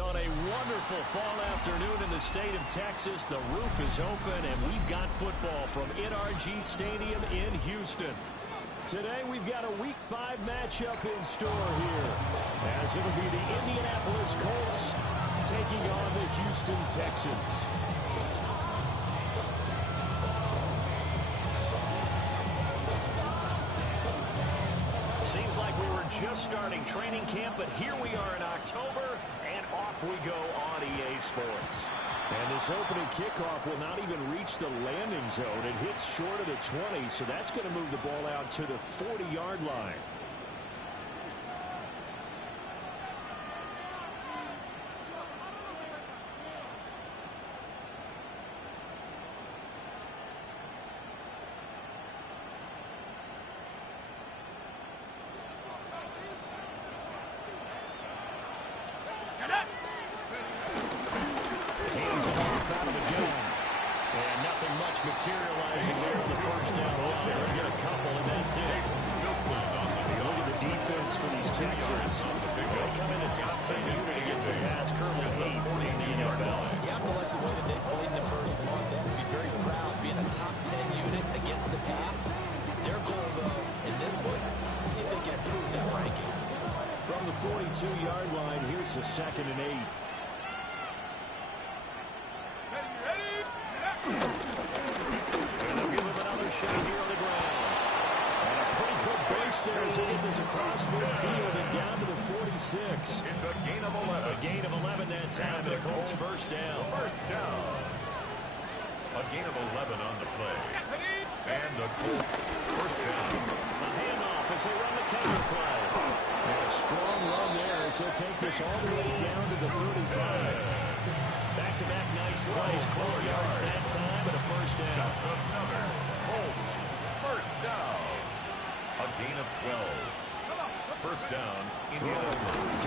On a wonderful fall afternoon in the state of Texas, the roof is open, and we've got football from NRG Stadium in Houston. Today, we've got a Week 5 matchup in store here, as it'll be the Indianapolis Colts taking on the Houston Texans. Seems like we were just starting training camp, but here we are in October, and off we go on EA Sports. And this opening kickoff will not even reach the landing zone. It hits short of the 20, so that's going to move the ball out to the 40-yard line. Materializing there in the first down line. They'll get a couple, and that's it. Look at the defense for these Texans. They come in the top 10 unit against the pass, currently 8th in the NFL. You have to like the way that they played in the first month. They have to be very proud being a top 10 unit against the pass. Their goal, though, in this one, is see if they can improve that ranking. From the 42-yard line, here's the 2nd and 8. As he gets this across midfield and down to the 46. It's a gain of 11. A gain of 11 that time, and the Colts first down. First down. A gain of 11 on the play. And the Colts first down. A handoff as they run the counter play. And a strong run there as he'll take this all the way down to the 35. Back-to-back nice plays, 12 yards that time, and a first down. That's another Colts first down. A gain of 12. First down, Indianapolis.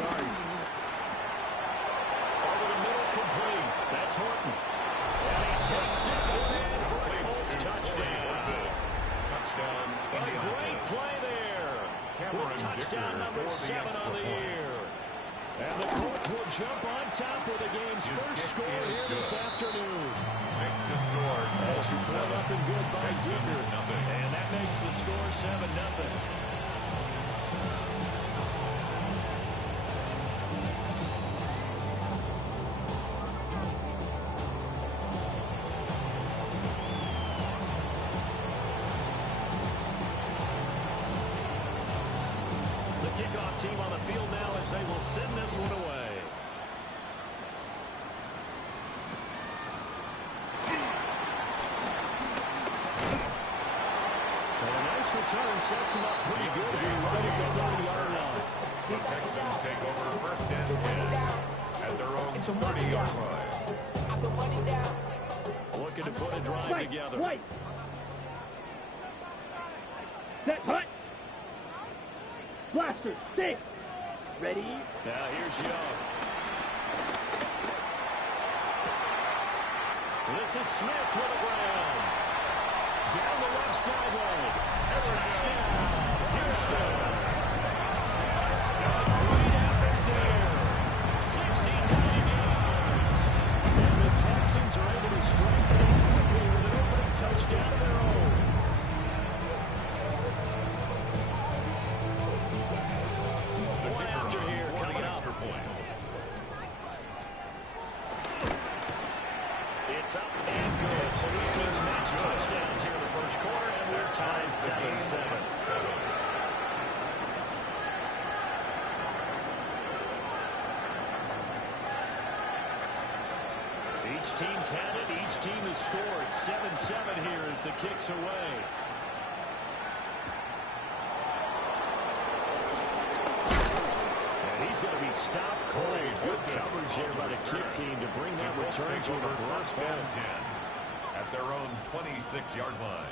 Over the middle, complete. That's Horton. And he takes it in for a Colts touchdown. Touchdown, A great play there. Cameron Touchdown Dicker number 7 on the year. And the Colts will jump on top of the game's first score here this afternoon. Makes the score. Extra point up and good by Dicker. And that makes the score 7-0. The kickoff team on the field now as they will send this one away. Return sets him up pretty good to be right at the 30-yard line. The Texans take over first and 10 at their own 30-yard line. Looking to put a drive together. Wait. Set, hut. Blaster, stick. Ready? Now here's Young. This is Smith to the ground. Down the left sideline. Touchdown, Houston. Great effort there. 69 yards. And the Texans are able to strike it in quickly with an opening touchdown of their own. One after here coming up. It's up and good. So these teams match touchdowns here in the first quarter, and we're tied 7-7. Each team's had it. Each team has scored. 7-7 here as the kick's away. And he's going to be stopped cold. Good coverage here by the kick team to bring that return to a first down. At their own 26-yard line.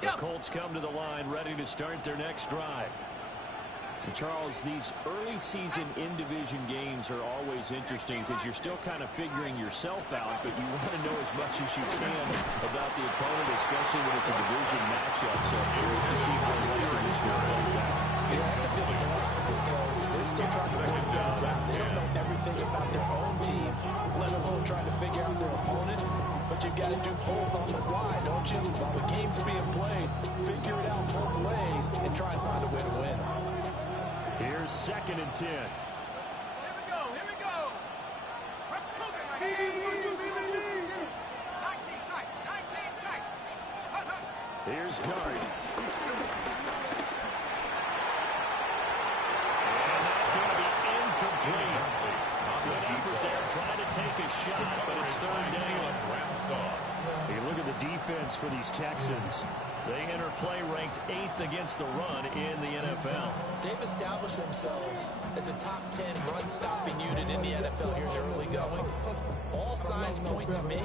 The Colts come to the line ready to start their next drive. Charles, these early season in-division games are always interesting because you're still kind of figuring yourself out, but you want to know as much as you can about the opponent, especially when it's a division matchup. So I'm curious to see how the rest of this year plays out. Yeah, that's a good point because they're still trying to work things out. They don't know everything about their own team, let alone trying to figure out their opponent. But you've got to do both on the fly, don't you? While the game's being played, figure it out both ways and try and find a way to win. Here's 2nd and 10. Here we go. Here we go. We're cooking right here. 19 tight. 19 tight. Here's Dart. And that's going to be incomplete. Good effort there trying to take a shot, but it's 3rd down. Hey, look at the defense for these Texans. They enter play ranked 8th against the run in the NFL. They've established themselves as a top 10 run-stopping unit in the NFL here in the early going. All signs point to me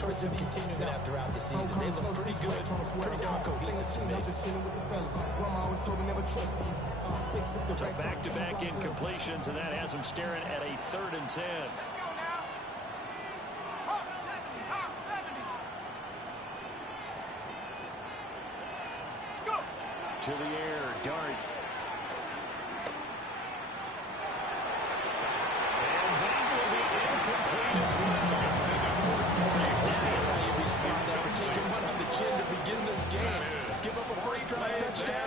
towards them continuing that throughout the season. They look pretty good, pretty darn cohesive to me. So back-to-back incompletions, and that has them staring at a 3rd and 10. To the air, Dart. And that will be incomplete as well. That is how you respond after taking one on the chin to begin this game. Give up a first drive touchdown,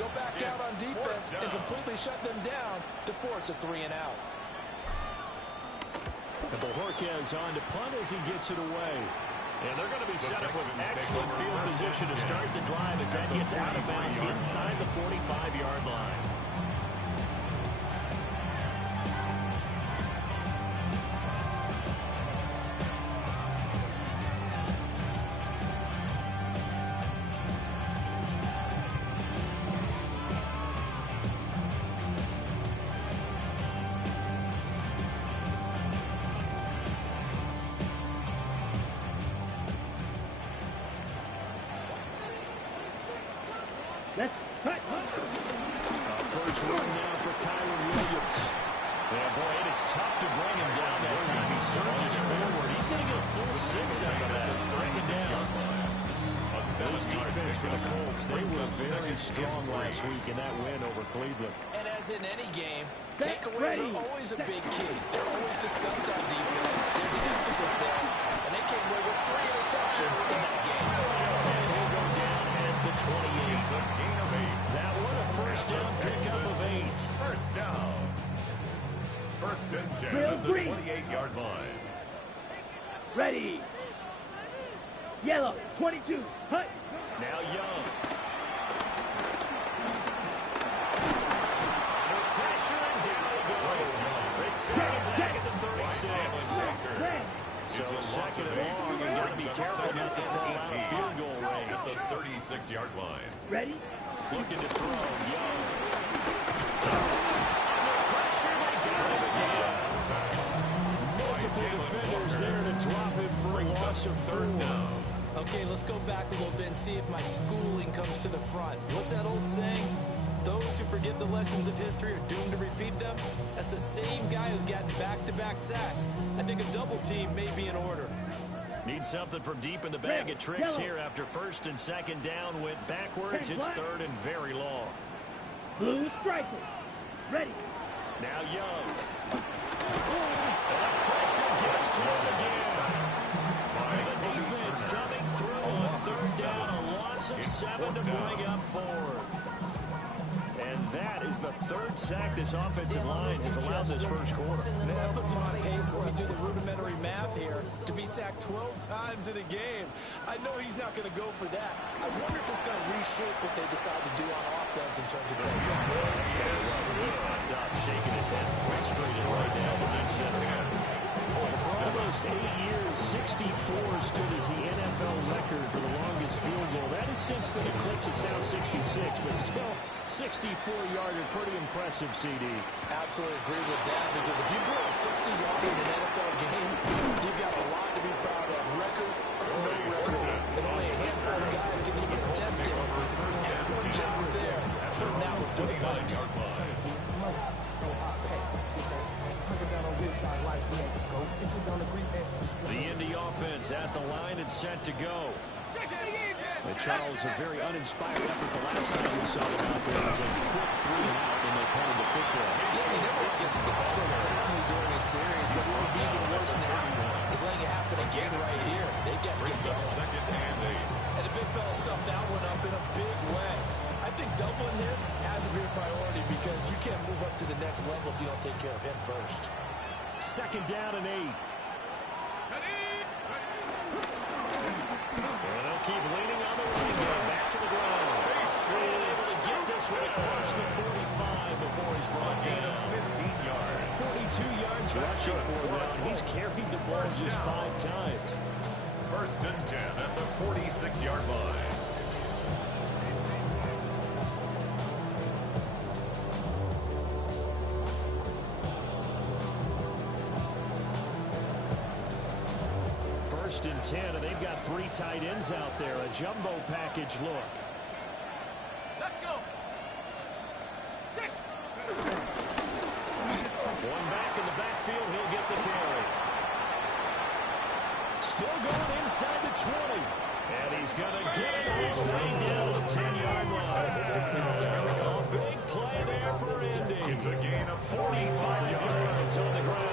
go back out on defense, and completely shut them down to force a 3-and-out. And Bojorquez on to punt as he gets it away. And they're going to be set up with excellent field position to start the drive as that gets out of bounds inside the 45-yard line. Let's cut. First one now for Kyren Williams. Yeah, boy, it is tough to bring him down that time. He surges forward. He's going to get a full 6 out of that. 2nd down. Those defense for the Colts, they were very strong last week in that win over Cleveland. And as in any game, takeaways are always a big key. They're always discussed on defense. There's an emphasis there, and they came away with 3 interceptions in that game. And he'll go down at the 28. That one a first down pickup of 8. First down. 1st and 10 Real at the green. 28-yard line. Ready. Yellow, 22. Hut. Now Young. No pressure, and down he goes. They set him back at the 36. Red. So 2nd and long, you got to be careful not to fall out of field goal range. At the 36-yard line. Ready. Looking to throw, Young. Under pressure, they got him again. Multiple defenders there to drop him for a loss of 3rd down. Okay, let's go back a little bit and see if my schooling comes to the front. What's that old saying? Those who forget the lessons of history are doomed to repeat them. That's the same guy who's gotten back-to-back sacks. I think a double team may be in order. Need something from deep in the bag of tricks here after 1st and 2nd down went backwards. It's 3rd and very long. Blue striker. Ready. Now Young. And pressure gets to him again. The defense coming through on 3rd down. A loss of 7 to bring up 4th. And that is the 3rd sack this offensive line has allowed this first quarter. That puts him on pace. Let me do the rudimentary math here. To be sacked 12 times in a game. I know he's not going to go for that. I wonder if it's going to reshape what they decide to do on offense in terms of play. Tell you what, Will on top, shaking his head, frustrated right now as that center. For almost 8 years, 64 stood as the NFL record for the longest field goal. That has since been eclipsed. It's now 66, but still 64-yarder, pretty impressive, CD. Absolutely agree with that, because if you blow a 60-yarder in an NFL game, you've got a lot to be proud of. Record or no record. And only a handful of guys can even attempt it. Excellent job there. Putting that one to the punch. offense at the line and set to go. Charles, a very uninspired effort the last time we saw them out there. It was a quick 3-and-out when they punted the football. Yeah, you never want to get stopped so soundly during a series, but what would be even worse now is letting it happen again right here. They've got to get going. Second and 8. And the big fella stuffed that one up in a big way. I think doubling him has to be a priority because you can't move up to the next level if you don't take care of him first. Second down and 8. And they'll keep leaning on the running game. Back to the ground. And able to get this one across the 45 before he's brought down. 15 yards. 42 yards rushing for him. He's carried the ball just 5 times. First and 10 at the 46-yard line. First and 10, and they've got 3 tight ends out there. A jumbo package look. Let's go. 6. One back in the backfield. He'll get the carry. Still going inside the 20. And he's going to get it all the way down to the 10-yard line. A big play there for Indy. It's a gain of 45 yards on the ground.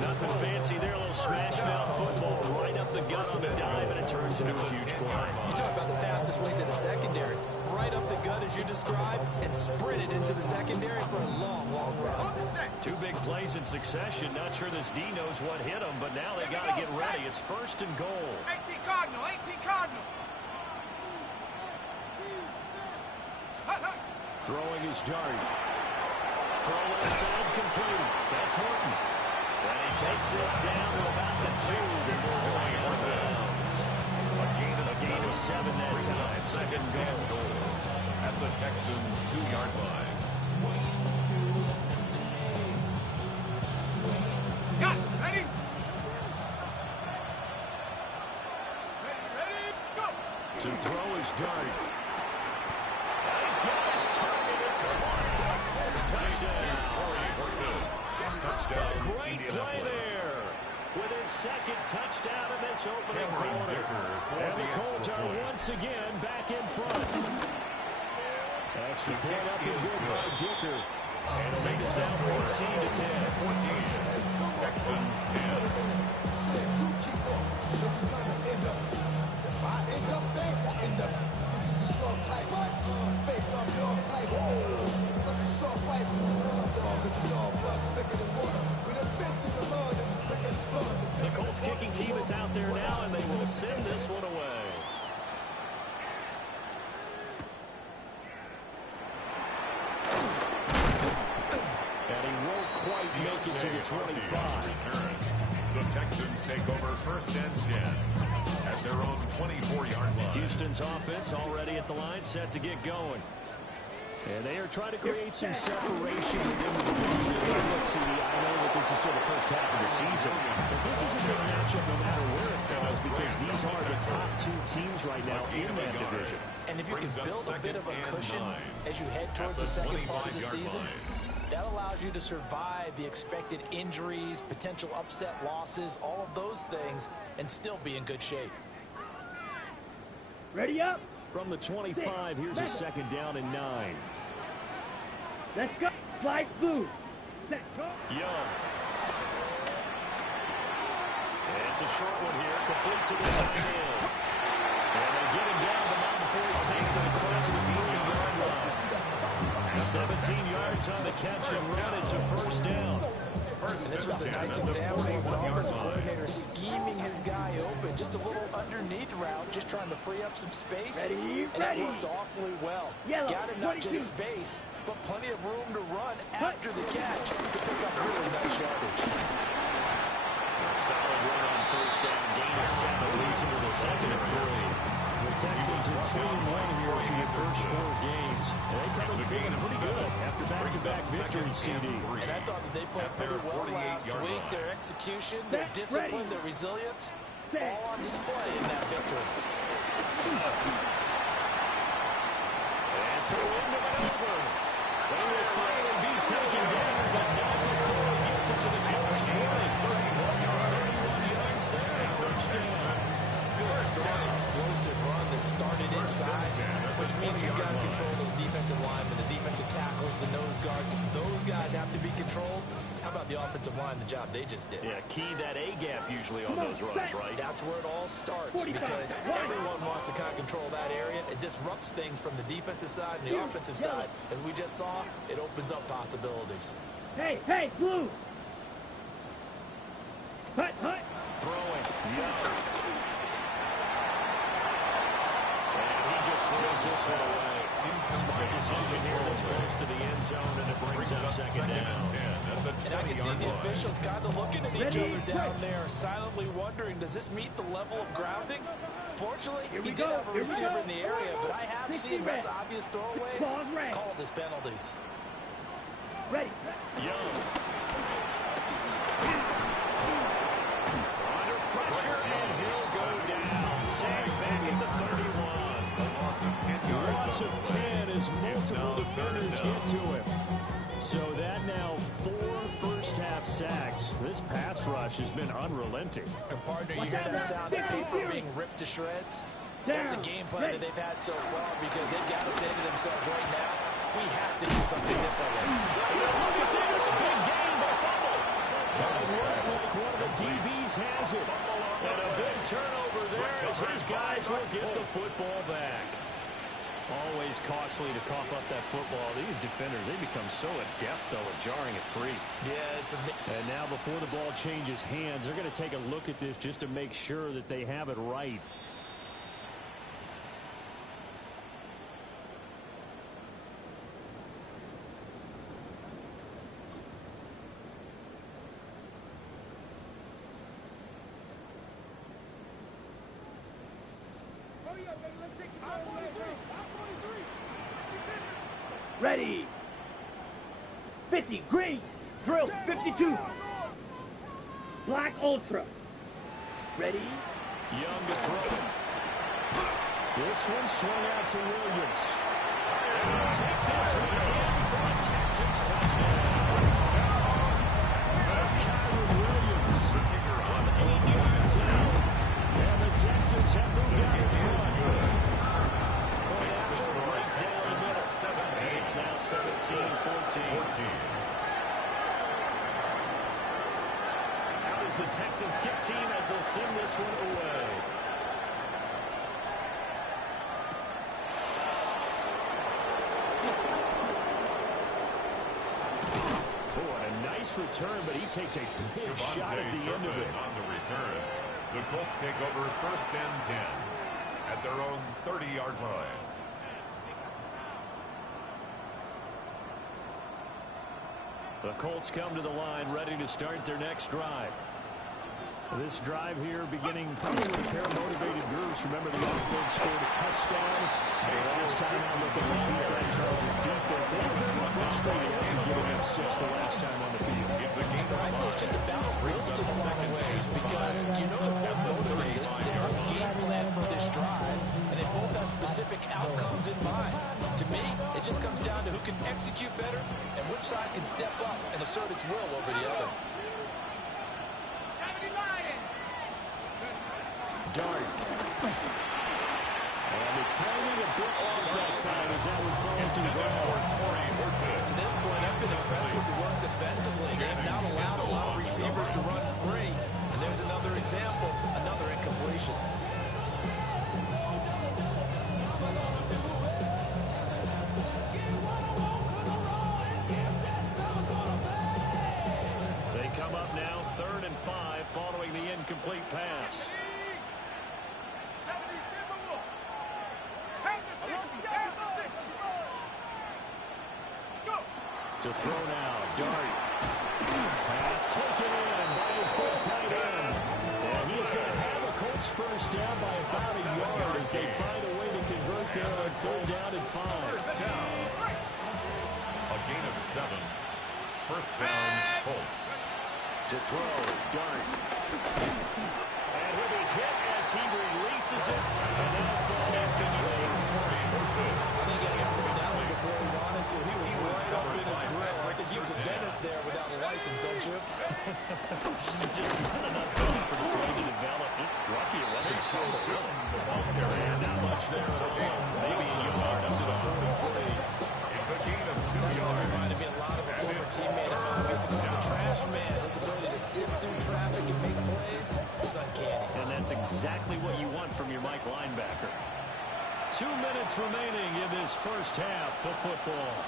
Nothing fancy there. A little smash-mouth football right up the gut on the dive, and it turns into a huge play. You talk about the fastest way to the secondary. Right up the gut as you described and sprinted into the secondary for a long, long run. 2 big plays in succession. Not sure this D knows what hit him, but now they got to get ready. It's first and goal. 18 Cardinal, 18 Cardinal. Throwing his dart. Throw left side complete. That's Horton. And he takes this down to about the 2 before going out of bounds. A gain of 7 that time. Second goal. At the Texans' 2-yard line. Got it. Ready? Ready, go. To throw his dart. And he's got his target. It's Clark. It's touchdown. Touchdown. A great play there. With his second touchdown in this opening quarter. And the Colts are once again back in front. Extra point up and good by Dicker. And it'll make us down 14-10. 14. Texans 10. The Colts kicking team is out there now, and they will send this one away. And he won't quite make it to the 25. Return. The Texans take over first and 10 at their own 24-yard line. Houston's offense already at the line, set to get going. And they are trying to create some separation within the division. Look, CD, I know that this is still the first half of the season, but this is a big matchup no matter where it falls because these are the top 2 teams right now in that division. And if you can build a bit of a cushion as you head towards the second part of the season, that allows you to survive the expected injuries, potential upset losses, all of those things, and still be in good shape. Ready up. From the 25, here's a second down and 9. Let's go. Slide blue. Set. Go. Young. It's a short one here, complete to the tight end. And they get him down, but not before he takes it across the 40-yard line. 17 yards on the catch and run. It's a first down. And this was a nice example of an offensive coordinator scheming his guy open. Just a little underneath route, just trying to free up some space. Ready, and it worked awfully well. Yellow, Got him not 22. just space, but plenty of room to run after the catch to pick up really nice yardage. A solid run on first down. Gain of 7 leads him to the second and 3. The Texans are 2-1 here through the first 4 games. And they come in feeling pretty good after back-to-back victories, CD. And I thought that they played pretty well last week. Their execution, their discipline, their resilience, all on display in that victory. And so into maneuver. They will finally be taken down, but not before he gets it to the Colts 20. 31 yards there. which means you've got to control those defensive linemen, the defensive tackles, the nose guards. Those guys have to be controlled. How about the offensive line, the job they just did? Yeah, key that A-gap usually on those runs, right? That's where it all starts, because everyone wants to kind of control that area. It disrupts things from the defensive side and the offensive side. As we just saw, it opens up possibilities. Hey, hey, blue! Hut, hut! Throwing. Young. And he just throws this one away. Smart decision here this close to the end zone, and it brings up second down. And I can see the officials kind of looking at each other down there, silently wondering, does this meet the level of grounding? Fortunately, he did have a receiver in the area, but I have seen less obvious throwaways call this penalties. Ready. Young. Under pressure, and he'll go down. Sags back at the 31. Loss of 10 as multiple defenders get to him. So that now 4 first-half sacks. This pass rush has been unrelenting. And partner, you hear that sound of paper being ripped to shreds? That's the game plan that they've had so far, because they've got to say to themselves right now, we have to do something differently. Look at this. Big gain, but fumble. But it looks like one of the DBs has it. And a big turnover there as his guys will get the football back. Always costly to cough up that football. These defenders, they become so adept, though, at jarring it free. Yeah, it's a... And now before the ball changes hands, they're going to take a look at this just to make sure that they have it right. Ready. 50, green. Drill, 52. Black Ultra. Ready. Young to throw. This one swung out to Williams. Take this one in for a Texans touchdown. Kyron Williams from 8 yards out. And the Texans have moved out in front. Point after a break down the middle. And it's now 17-14. Out is the Texans kick team as they'll send this one away. Return, but he takes a big shot at the end of it. On the return, the Colts take over 1st and 10 at their own 30-yard line. The Colts come to the line ready to start their next drive. This drive here beginning probably with a pair of motivated groups. Remember, the offense scored a touchdown. Last time out looking at Frank Charles' defense, they were very frustrated after giving up 6 the last time on the field. It's a game It's just a battle of wills in some ways, because you know they're motivated. They have a game plan for this drive, and they both have specific outcomes in mind. To me, it just comes down to who can execute better and which side can step up and assert its will over the other. Dart. And the timing a bit off that time as that would fall to the ground. To this point, I've been impressed with the work defensively. They've not allowed a lot of receivers to run free. And there's another example, another incompletion. They come up now 3rd and 5 following the incomplete pass. To throw now, Dart. Pass taken in by his big tight end. And he's going to have a Colts first down by about a yard as they find a way to convert there on 3rd down and 5. First down. A gain of 7. First down, Colts. To throw, Dart. And he'll be hit as he releases it. And now fall into the I think he got rolled down before he wanted to. He was right up in his grill. I think he was a dentist there without a license, don't you? Just not enough time for the play to develop. Just lucky it wasn't so really. And not much there at all. Maybe a exactly what you want from your Mike linebacker. 2 minutes remaining in this first half of football.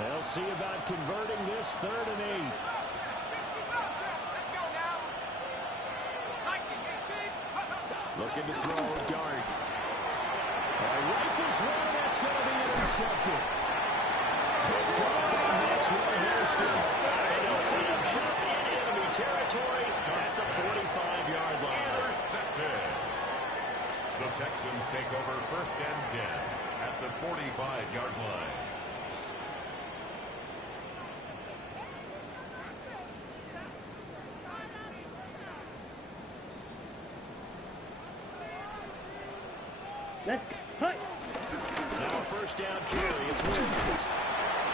They'll see about converting this 3rd and 8. Let's go now. Looking to throw a dart. Rifles one, that's going to be intercepted. Picked up, and that's one Hairston. And they'll set up shop in enemy territory at the 45-yard line. Intercepted. The Texans take over 1st and 10 at the 45-yard line. Let's hut. Now a 1st down carry. It's Williams.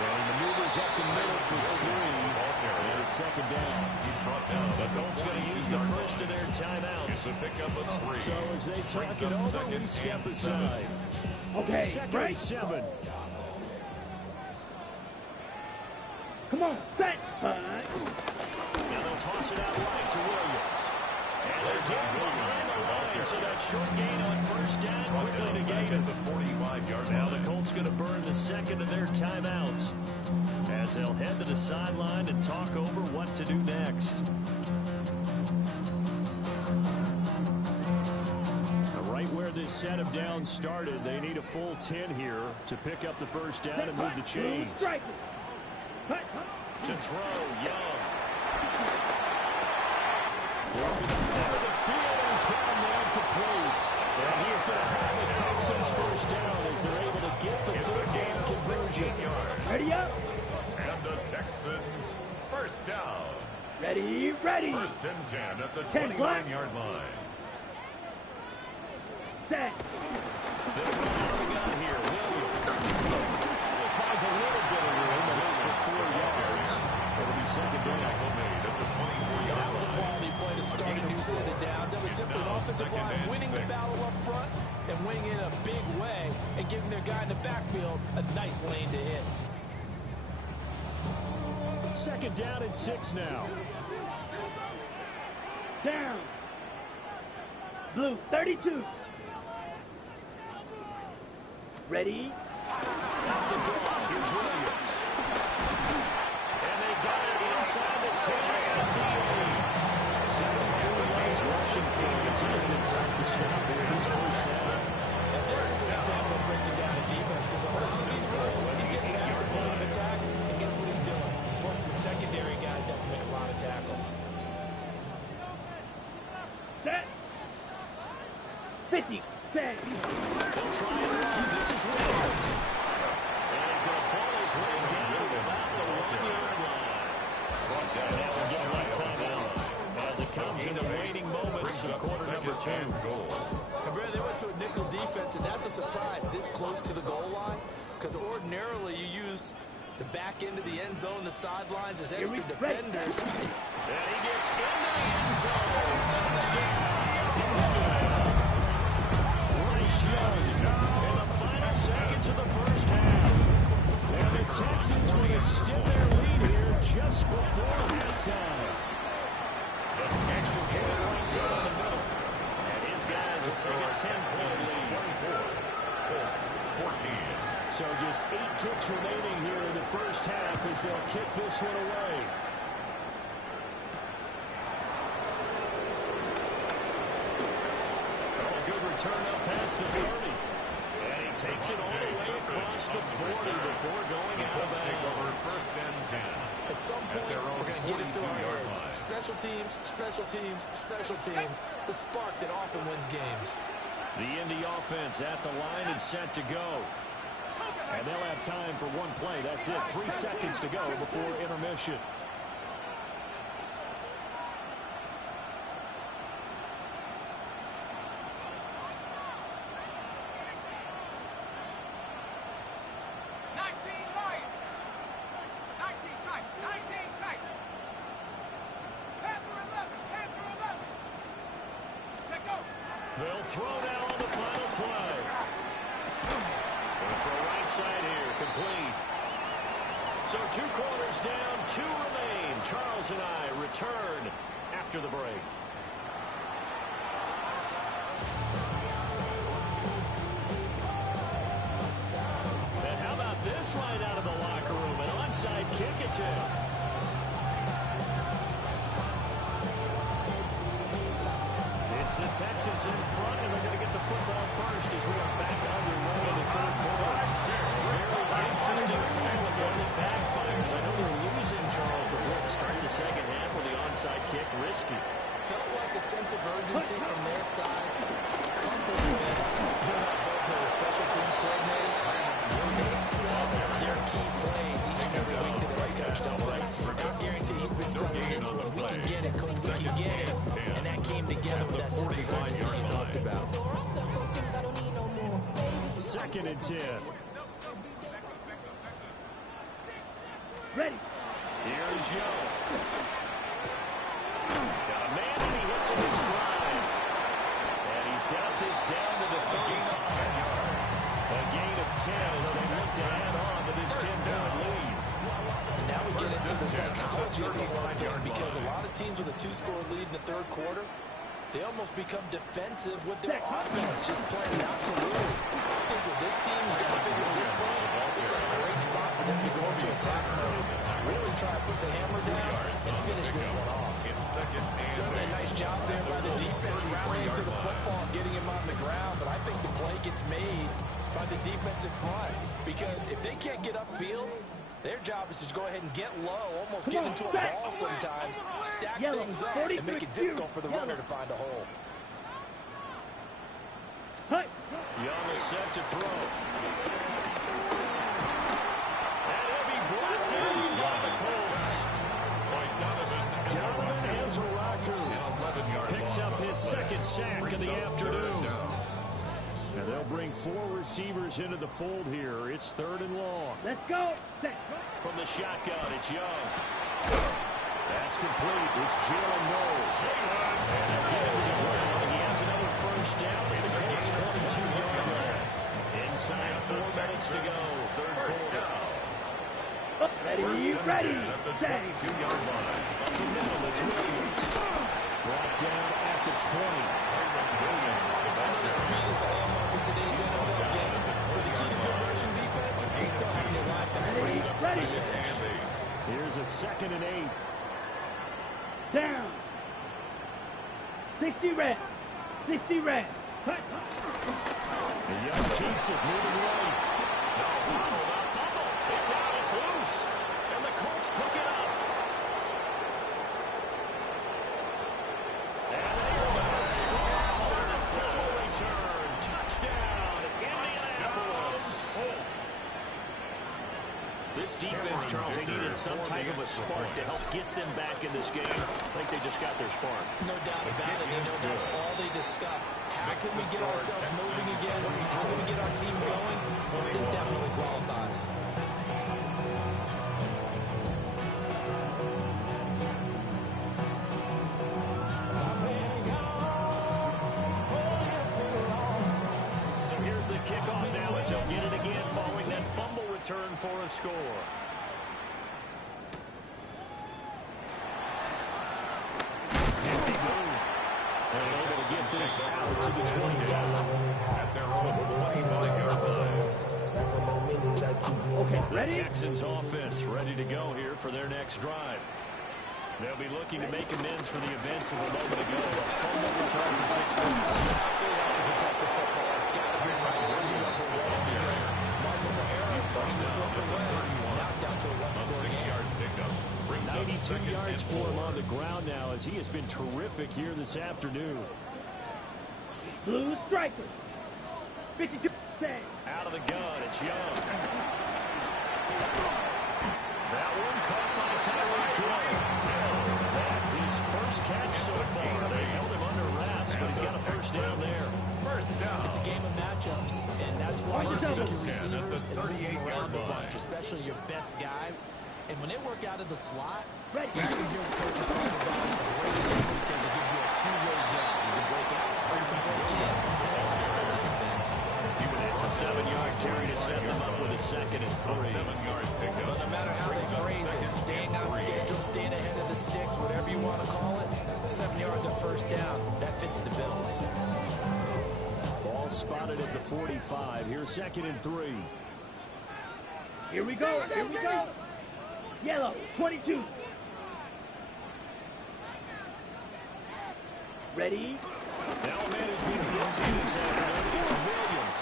And the maneuvers up the middle for 3. And it's 2nd down. He's brought down. The Colts going to use the first of their timeouts. It's a pickup of 3. So as they talk it over, we step aside. Okay, 2nd right. and 7. Come on, set. Now they'll toss it out right to Williams. And they're getting behind the line, so that short gain on 1st down quickly negated. The 45-yard Now line. the Colts going to burn the 2nd of their timeouts as they'll head to the sideline and talk over what to do next. Now, right where this set of downs started, they need a full 10 here to pick up the 1st down and move the chains. Strike. Hut, hut. To throw, Young. Working up there, the field is down there complete. And he is going to have the Texans 1st down as they're able to get the 3rd down conversion. Ready up. And the Texans 1st down. Ready, ready. 1st and 10 at the 10 black. 29-yard line. Set. They run out of the gun here. Williams. He finds a little bit of room, enough for 4 yards. It'll be 2nd down. Tackle made at the 24-yard That was a line. quality play to start a new set of downs. That was simply an offensive line winning the battle up front and winning in a big way and giving their guy in the backfield a nice lane to hit. 2nd down and 6 now. Down. Blue, 32. Ready. Off the draw, here's Williams. And they got it inside the 10 and the 8. 7 yards rushing for him. It's been tough to stop here this 1st half. And this is an example of breaking down a defense because on all of these runs, he's getting past the point of attack, and guess what he's doing? Forcing the secondary guys to have to make a lot of tackles. Set. 50. Set. They'll try and run. This is Williams. And he's going to pull his way down to about the 1-yard line. And now we're getting that timeout as it comes in the waning moments of quarter number 2. Cabrera, they went to a nickel defense, and that's a surprise this close to the goal line because ordinarily you use the back end of the end zone, the sidelines as extra defenders. And he gets into the end zone. Touchdown, Houston. Bryce Young in the final seconds of the 1st half. And the Texans will extend their lead here just before halftime. Extra point right down the middle. And his guys will take a 10-point lead. 14. So just 8 ticks remaining here in the 1st half as they'll kick this one away. Well, a good return up past the 30. And he takes it all the way across the 40 before going out of Take over bounds. 1st and 10. At some point, we're going to get it through our heads. Special teams, special teams, special teams. The spark that often wins games. The Indy offense at the line and set to go. And they'll have time for one play. That's it. 3 seconds to go before intermission. They'll throw now on the final play. Going for a right side here, complete. So 2 quarters down, 2 remain. Charles and I return after the break. kick attempt. It's the Texans in front, and they're going to get the football first as we are back underway in the third quarter. Very interesting call of one that backfires. I know they're losing, Charles, but we'll start the second half with the onside kick risky. Felt like a sense of urgency from their side, coupled with both the special teams coordinators. They sell their key plays each and every week to the head coach, don't they? I guarantee he's been selling this one. We can get it, coach, we can get it. And that came together with that sense of urgency you talked about. Second and 10. Ready. Here's Young. Got a man, and he hits him in stride. And he's got this down to the 35. A gain of 10 as they look to add on to this 10-point lead. And now we get into the psychology of the ball game, because a lot of teams with a two-score lead in the third quarter, they almost become defensive with their offense, just playing not to lose. I think with this team, you got to figure at this point, this is a great spot for them to go into attack mode. Really try to put the hammer down and finish this one off. Certainly a nice job there by the defense rallying to the football, getting him on the ground, but I think the play gets made by the defensive front, because if they can't get upfield, their job is to go ahead and get low, almost get into a ball sometimes, stack things up, and make it difficult for the runner to find a hole. Young is set to throw. And he'll be brought down by the Colts. Donovan Ezeraku picks up his second sack of the afternoon. And they'll bring four receivers into the fold here. It's third and long. Let's go. From the shotgun, it's Young. That's complete. It's Jalen Knowles. And they'll get him to the ground. He has another first down at the Colts 22-yard line. Inside 4 minutes to go. Third quarter. Ready. Set. 22-yard line. Up the middle, it's Williams. Brought down at the 20. I know the speed is a hallmark in today's NFL game, but the key to good rushing defense is still having your linebackers on the edge. Here's a 2nd and 8. Down. 60 red. 60 red. The Young keeps it moving right. No, Waddle, not fumble. It's out, it's loose. And the Colts pick it up. And they are going to score on a fumble return. Touchdown, Indianapolis. This defense, Charles, they needed some type of a spark to help get them back in this game. I think they just got their spark. No doubt about it. They know that's all they discussed. How can we get ourselves moving again? How can we get our team going? This definitely qualifies. So here's the kickoff now as they'll get it again following that fumble return for a score. Empty move. And able to get this out to the 25. At their own 25-yard line. Okay, The ready? Texans offense ready to go here for their next drive. They'll be looking to make amends for the events of a moment ago. A fumble return for 6 points. Absolutely have to protect the football. It's got to be priority number one, because margin for error is starting to slip away. Now it's down to a one-score game. 6-yard pickup. Brings up 92 second yards and for him 4. on the ground now as he has been terrific here this afternoon. Blue striker. 52. Set. Out of the gun, it's Young. That one caught by Tyreek Hill. His first catch so far. They held him under wraps, but he's got a first down there. First down. It's a game of matchups, and that's why you take your receivers and move them around a bunch, especially your best guys. And when they work out of the slot, Ready. you can hear the coaches talk about how great it is, because it gives you a two-way gap. You can break out or you can break in. And that's not a good thing. It's a 7-yard carry to set them up with a 2nd and 3. 7-yard pickup. But no matter how they phrase it, staying on schedule, staying ahead of the sticks, whatever you want to call it, 7 yards on first down, that fits the bill. Ball spotted at the 45. Here's 2nd and 3. Here we go. Yellow, 22. Ready? Now a man who's been busy this afternoon. It's Williams.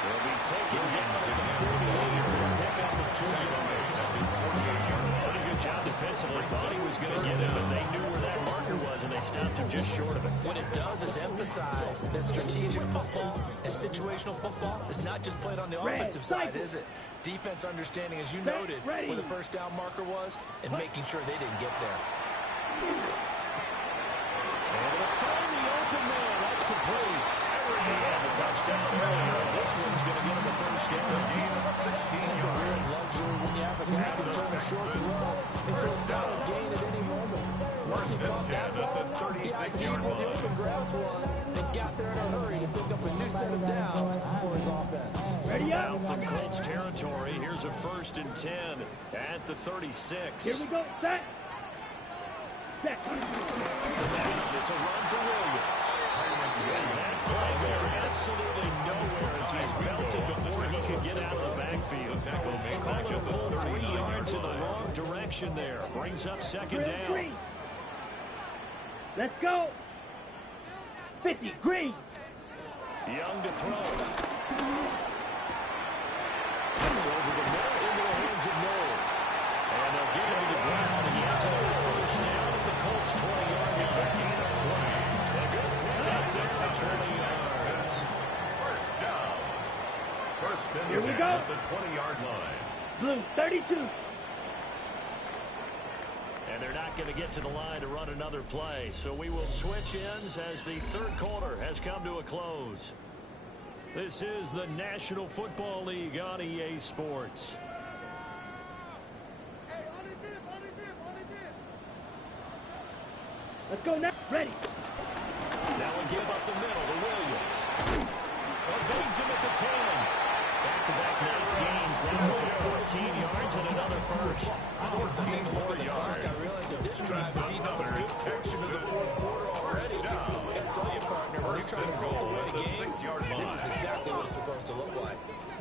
They'll be taken down at the 48 for a pickup of 2 yards. Pretty good job defensively. Thought he was going to get it, but they knew where that marker was, and they stopped him just short of it. What it does is emphasize that strategic football and situational football is not just played on the offensive side, is it? Defense understanding, as you noted, where the first down marker was and making sure they didn't get there. And to find the open man, that's complete. He had the touchdown earlier. This one's going to get him the first down. It's a real luxury when you have a guy who can turn a short throw into a solid gain at any moment. Once he caught that ball, he ID'd where the open grass was and got there in a hurry to pick up a new set of downs for his offense. Ready Now up. from Colts territory, here's a 1st and 10 at the 36. Here we go. Set. Set. It's a run for Williams. And that play going absolutely nowhere as he's belted before he could get out of the backfield. Call it a full 3 yards in the wrong direction there. Brings up 2nd down. Green. Let's go. 50. Green. Young to throw. It's over the middle into the hands of Noel. And they'll get him to the ground, and he has another 1st down at the Colts' 20-yard line. A good pickup there at 20 yards. First down. First and Here we 10 go. at the 20-yard line. Blue, 32. And they're not going to get to the line to run another play. So we will switch ends as the 3rd quarter has come to a close. This is the National Football League on EA Sports. Let's go now. Ready. Now we give up the middle to Williams. Evades him at the 10. Back-to-back nice gains there for 14 yards and another 1st. Take a look at the clock. I realize that this drive is even a good portion of the 4th quarter already. I gotta tell you, partner, when you're trying to salt away the game, this is exactly what it's supposed to look like.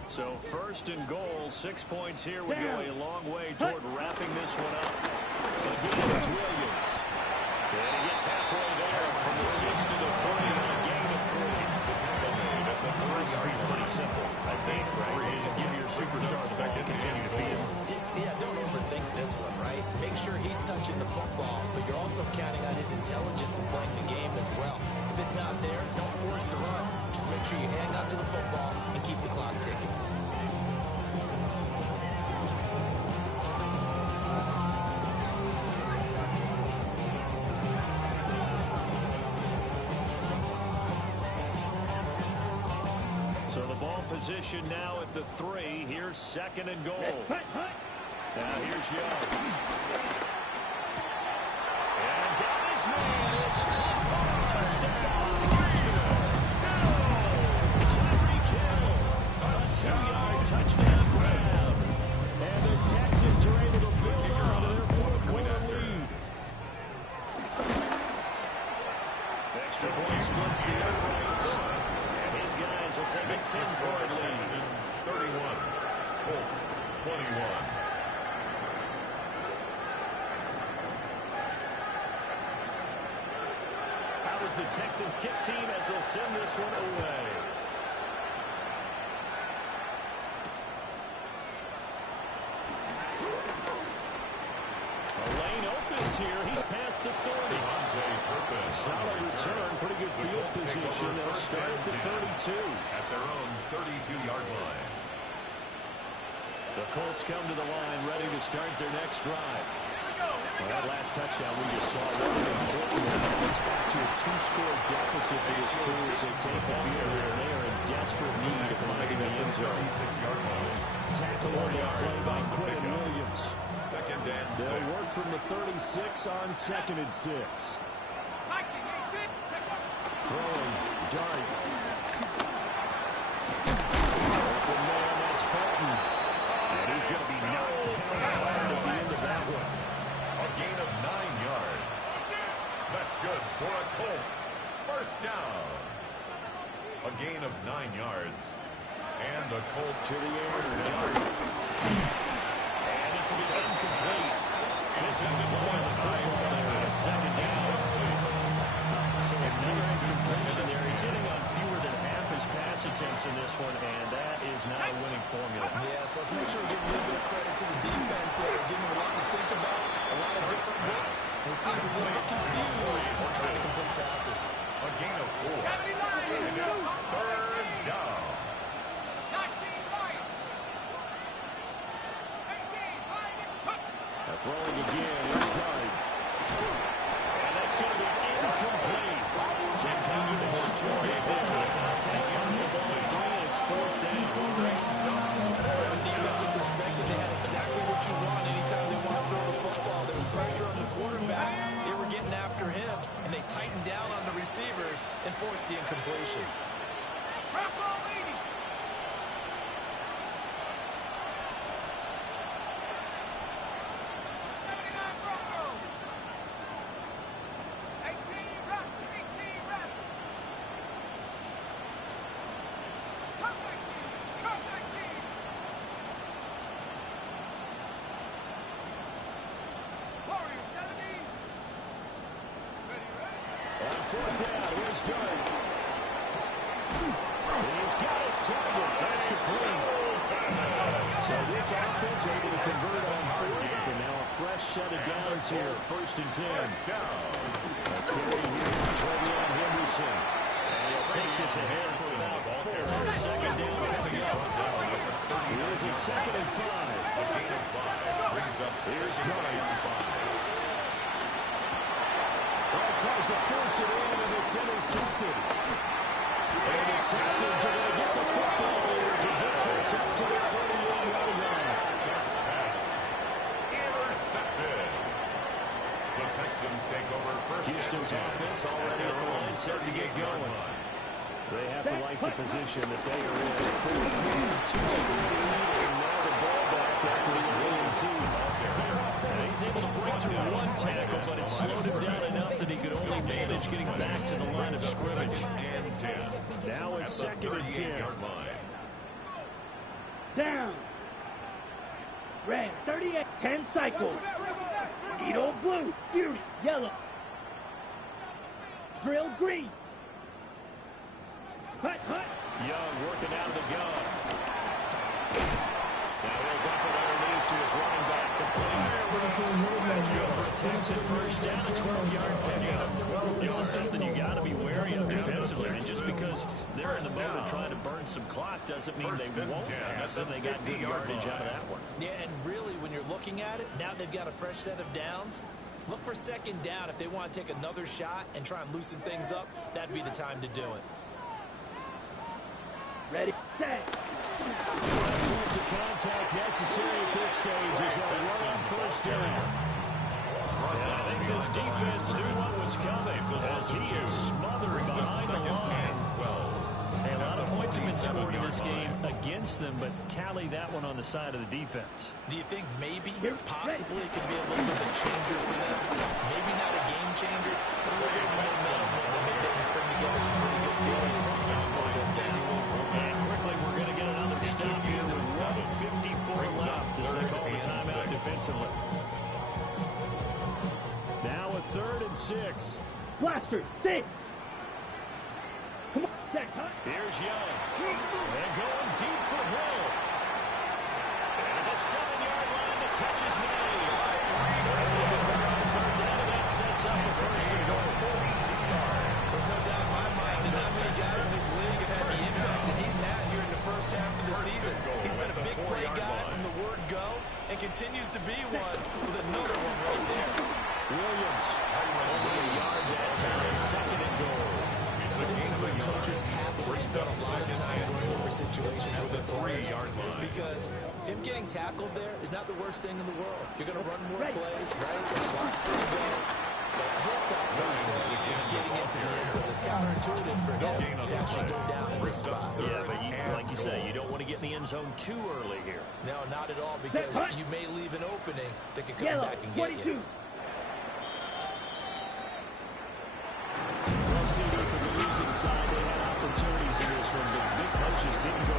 So 1st and goal, 6 points here would go a long way toward wrapping this one up. Again, it's Williams. And he gets halfway there from the 6 to the 3 on a gain of 3. The recipe's pretty simple, I think, right? You give your superstar the ball and continue to feed him. Yeah, don't overthink this one, right? Make sure he's touching the football, but you're also counting on his intelligence in playing the game as well. If it's not there, don't force the run. Just make sure you hang on to the football and keep the clock ticking. So the ball position now at the 3. Here's 2nd and goal. Hut, hut. Now here's Young. And got his man. It's caught. Touchdown, Houston. Tyreek Hill. A 2-yard touchdown grab. And the Texans are able to build on to their 4th quarter lead. Extra point splits the air race. And his guys will take a 10-point lead. 31. Colts 21. How does the Texans kick team as they'll send this one away? A lane opens here. He's past the 30. Solid return. Pretty good field position. They'll start at the 32. At their own 32-yard line. The Colts come to the line ready to start their next drive. Well, that last touchdown we just saw really important. It's back to a 2-score deficit for this crew as they take the field here. They are in desperate need of finding the end zone. 36-yard line. Tackle on the play by Quinn Williams. 2nd and 6. They'll work from the 36 on 2nd and 6. Throwing, dart. Open man, that's Fulton. And he's going to be knocked down hard at the end of that one. A gain of 9 yards. That's good for a Colts 1st down. A gain of 9 yards. And the Colts to the air. first down. And it's passes it incomplete. Physically blowing the football there at second down. So another incompletion there. He's hitting on fewer than half his pass attempts in this one, and that is not a winning formula. Yes, let's make sure we give a little bit of credit to the defense here. They're giving him a lot to think about, a lot of different looks. He seems a little bit confused when trying to complete passes. A gain of 4. And it's third down. 19 Lions. 18 Lions. Throwing again, here's Dart. And that's going to be incomplete. They come to destroy it there. Taking the ball at 3, and it's fourth down. From a defensive perspective, they had exactly what you want anytime they want to throw the football. There was pressure on the quarterback. They were getting after him, and they tightened down on the receivers and forced the incompletion. Bronco leading. Fourth down, here's Dart. He's got his target. That's complete. So this offense able to convert on fourth, and now a fresh set of downs here. First and 10. A carry here from Trevion Henderson. And he'll take this ahead for about 4. Second down coming up. Here's a 2nd and 5. Here's Dart. Tries to force it in, and it's intercepted. And the Texans are going to get the football as he gets this up to the 31-yard line. Intercepted. The Texans take over first. Houston's offense already at the line, set to get going. They have to like the position that they are in. 4-2-score lead, and now the ball back after the A&T. He's able to break through one tackle, but it slowed him down enough that he could only manage getting back to the line of scrimmage. Now a 2nd and 10. Down. Red, 38, 10 cycles. Needle blue, beauty, yellow. Drill green. Hut, hut. Young working out of the gun. Now he'll dump it underneath to his running back. That's good for a Texan first down, a 12-yard pickup. This is something you got to be wary of defensively. And just because they're in the mode of trying to burn some clock doesn't mean they won't pass it. They got good yardage out of that one. Yeah, and really, when you're looking at it, now they've got a fresh set of downs. Look for 2nd down. If they want to take another shot and try and loosen things up, that'd be the time to do it. Ready, set. Points of contact necessary at this stage as they'll run on first down. And I think this defense knew what was coming as he is smothered behind the line. Hey, a lot of points have been scored in this game against them, but tally that one on the side of the defense. Do you think maybe, possibly, it could be a little bit of a changer for them? Maybe not a game changer, but a little bit of momentum that maybe they can string together some pretty good plays and slow them down. And quickly, we're going to get another stop here with 1:54 left as they call the timeout defensively. Now a 3rd and 6. Blaster, 6. Come on, set, hut. Here's Young. And going deep for Hill. And at the 7-yard line, the catch is made. Third down, and that sets up a 1st and goal. There's no doubt in my mind that not many guys in this league have had the impact that he's had here in the first half of the season. He's been a big play guy from the word go and continues to be one with another one right there. Williams. Only a yard that time. 2nd and goal. This is where coaches have to spend a lot of time going over situations with their players. Because him getting tackled there is not the worst thing in the world. You're going to run more plays, right? The clock's going to go. But his thought process is getting into the end zone. It's counterintuitive for him to actually go down in this spot. Yeah, but like you say, you don't want to get in the end zone too early here. No, not at all, because you may leave an opening that could come Yellow, back and get 22. you. Well, CD, for the losing side, they had opportunities in this one, but big coaches didn't go